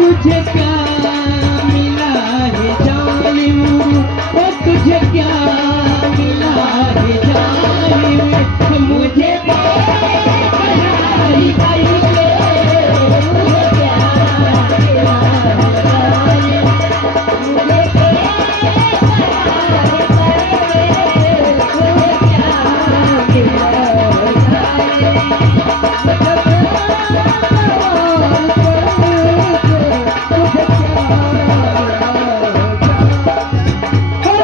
तुझे क्या मिला है जालिम, ओ तुझे क्या मिला है जालिम, मुझे बेकरारी करके मुझे क्या मिला है जालिम, मुझे बेकरारी करके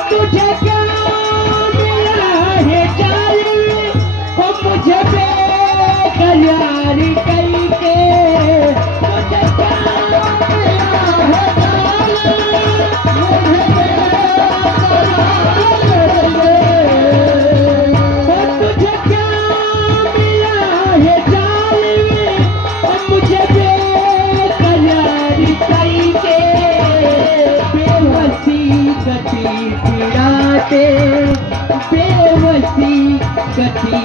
मुझे क्या मिला है जालिम। मुझे बेकरारी करके मुझे क्या मिला है जालिम, मुझे तुझे क्या मिला है जालिम, मुझे बेकरारी करके बेवसी गति फिराते, बेवसी गति